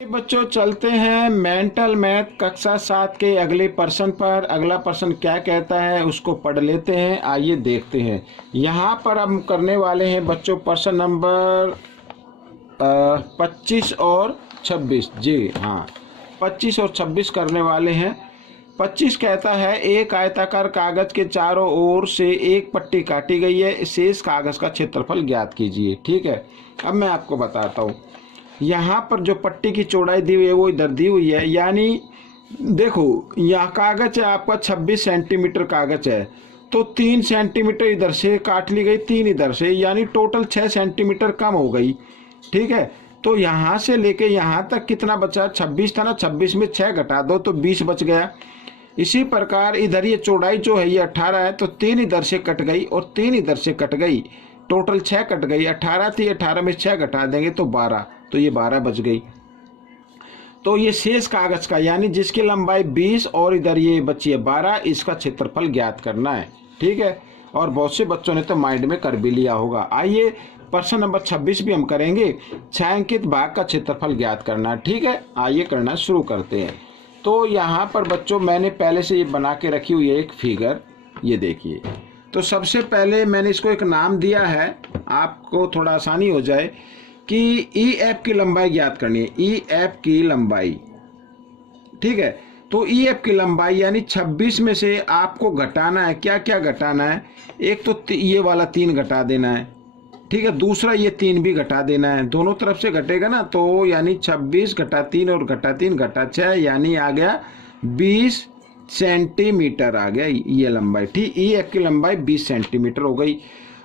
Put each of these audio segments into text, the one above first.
बच्चों चलते हैं मेंटल मैथ कक्षा 7 के अगले प्रश्न पर। अगला प्रश्न क्या कहता है उसको पढ़ लेते हैं। आइए देखते हैं। यहाँ पर हम करने वाले हैं बच्चों प्रश्न नंबर 25 और 26। जी हाँ, 25 और 26 करने वाले हैं। 25 कहता है एक आयताकार कागज के चारों ओर से एक पट्टी काटी गई है, शेष कागज का क्षेत्रफल ज्ञात कीजिए। ठीक है, अब मैं आपको बताता हूँ। यहाँ पर जो पट्टी की चौड़ाई दी हुई है वो इधर दी हुई है, यानी देखो यहाँ कागज है आपका 26 सेंटीमीटर कागज है, तो 3 सेंटीमीटर इधर से काट ली गई, 3 इधर से, यानी टोटल 6 सेंटीमीटर कम हो गई। ठीक है, तो यहाँ से लेके यहाँ तक कितना बचा? 26 था ना, 26 में 6 घटा दो तो 20 बच गया। इसी प्रकार इधर ये चौड़ाई जो है ये 18 है, तो 3 इधर से कट गई और 3 इधर से कट गई, टोटल 6 कट गई। 18 थी, 18 में 6 घटा देंगे तो 12, तो ये 12 बच गई। तो ये शेष कागज का, यानी जिसकी लंबाई 20 और इधर ये बची है 12, इसका क्षेत्रफल ज्ञात करना है। ठीक है, और बहुत से बच्चों ने तो माइंड में कर भी लिया होगा। आइए प्रश्न नंबर 26 भी हम करेंगे। छायांकित भाग का क्षेत्रफल ज्ञात करना। ठीक है, आइए करना शुरू करते हैं। तो यहाँ पर बच्चों मैंने पहले से ये बना के रखी हुई है एक फिगर, ये देखिए। तो सबसे पहले मैंने इसको एक नाम दिया है, आपको थोड़ा आसानी हो जाए कि ई एफ की लंबाई ज्ञात करनी है। ई एफ की लंबाई, ठीक है। तो ई एफ की लंबाई यानी 26 में से आपको घटाना है। क्या क्या घटाना है? एक तो ये वाला 3 घटा देना है, ठीक है। दूसरा ये 3 भी घटा देना है, दोनों तरफ से घटेगा ना, तो यानी 26 घटा 3 और घटा 3 घटा 6, यानी आ गया 20 सेंटीमीटर आ गया ये लंबाई। ठीक, ई एफ की लंबाई 20 सेंटीमीटर हो गई।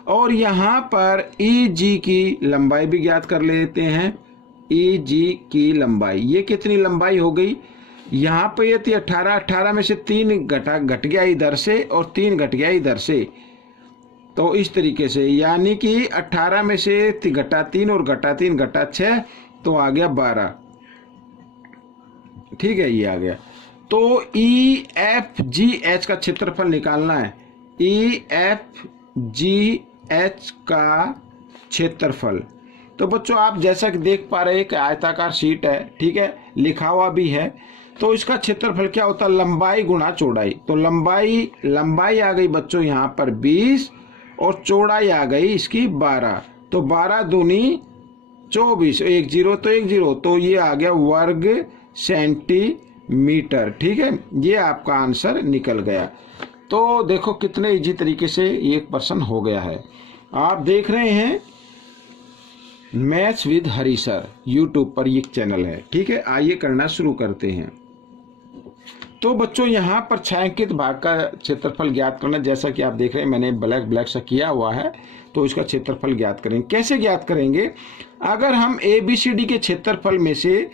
और यहाँ पर ई जी की लंबाई भी ज्ञात कर लेते हैं। ई जी की लंबाई, ये कितनी लंबाई हो गई? यहाँ पे ये थी 18, 18 में से 3 घट गया इधर से और 3 घट गया इधर से, तो इस तरीके से, यानी कि 18 में से घटा 3 और घटा 3 घटा 6, तो आ गया 12। ठीक है, ये आ गया। तो ई एफ जी एच का क्षेत्रफल निकालना है। ई एफ जी एच का क्षेत्रफल, तो बच्चों आप जैसा कि देख पा रहे हैं कि आयताकार शीट है, ठीक है, लिखा हुआ भी है। तो इसका क्षेत्रफल क्या होता है? लंबाई गुणा चौड़ाई। तो लंबाई आ गई बच्चों यहाँ पर 20 और चौड़ाई आ गई इसकी 12, तो 12 दूनी 24, 1 0 तो 1 0, तो ये आ गया वर्ग सेंटीमीटर। ठीक है, ये आपका आंसर निकल गया। तो देखो कितने इजी तरीके से ये प्रश्न हो गया है। आप देख रहे हैं maths with Hari sir, YouTube पर ये चैनल है। ठीक है, आइए करना शुरू करते हैं। तो बच्चों यहाँ पर छायांकित भाग का क्षेत्रफल ज्ञात करना, जैसा कि आप देख रहे हैं मैंने ब्लैक सा किया हुआ है, तो इसका क्षेत्रफल ज्ञात करेंगे। कैसे ज्ञात करेंगे? अगर हम ए बी सी डी के क्षेत्रफल में से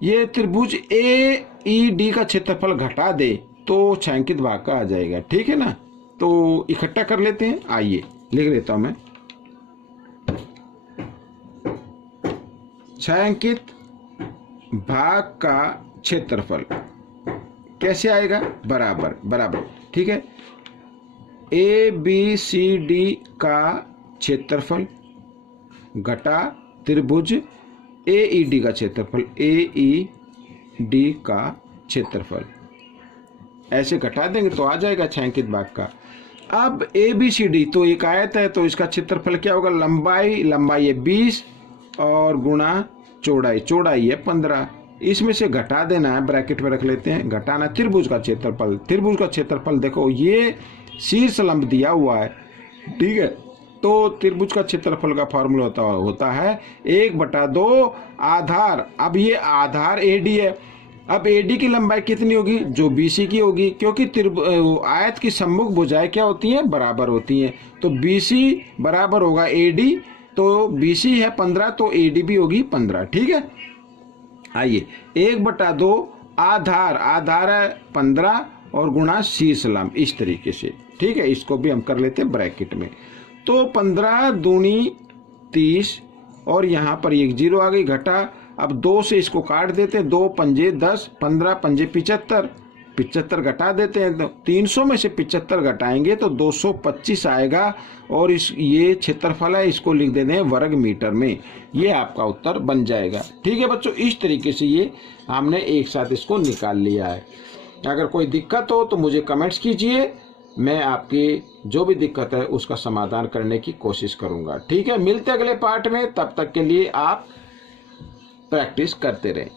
ये त्रिभुज ए ई डी का क्षेत्रफल घटा दे तो छायांकित भाग का आ जाएगा। ठीक है ना, तो इकट्ठा कर लेते हैं। आइए लिख लेता हूं मैं। छायांकित भाग का क्षेत्रफल कैसे आएगा? बराबर बराबर, ठीक है। ए बी सी डी का क्षेत्रफल घटा त्रिभुज ए ई डी का क्षेत्रफल, ए ई डी का क्षेत्रफल, ऐसे घटा देंगे तो आ जाएगा छायांकित भाग का। अब ए बी सी डी तो एक आयत है, तो इसका क्षेत्रफल क्या होगा? लंबाई है 20 और गुणा चौड़ाई है 15, इसमें से घटा देना है, ब्रैकेट में रख लेते हैं, घटाना त्रिभुज का क्षेत्रफल। त्रिभुज का क्षेत्रफल देखो ये शीर्ष लंब दिया हुआ है, ठीक है। तो त्रिभुज का क्षेत्रफल का फॉर्मूला होता है 1/2 आधार। अब ये आधार AD है, अब AD की लंबाई कितनी होगी? जो BC की होगी, क्योंकि आयत की सम्मुख भुजाएं क्या होती हैं? बराबर होती हैं। तो BC बराबर होगा AD, तो BC है 15, तो AD भी होगी 15। ठीक है, आइए 1/2 आधार है 15 और गुणा शीर्ष लंब, इस तरीके से। ठीक है, इसको भी हम कर लेते हैं ब्रैकेट में। तो 15 दूनी 30 और यहाँ पर 1 0 आ गई, घटा। अब 2 से इसको काट देते हैं, 2 पंजे 10, 15 पंजे 75, 75 घटा देते हैं, तो 300 में से 75 घटाएंगे तो 225 आएगा। और ये क्षेत्रफल है, इसको लिख देते हैं वर्ग मीटर में। ये आपका उत्तर बन जाएगा। ठीक है बच्चों, इस तरीके से ये हमने एक साथ इसको निकाल लिया है। अगर कोई दिक्कत हो तो मुझे कमेंट्स कीजिए, मैं आपकी जो भी दिक्कत है उसका समाधान करने की कोशिश करूंगा। ठीक है, मिलते अगले पार्ट में, तब तक के लिए आप प्रैक्टिस करते रहें।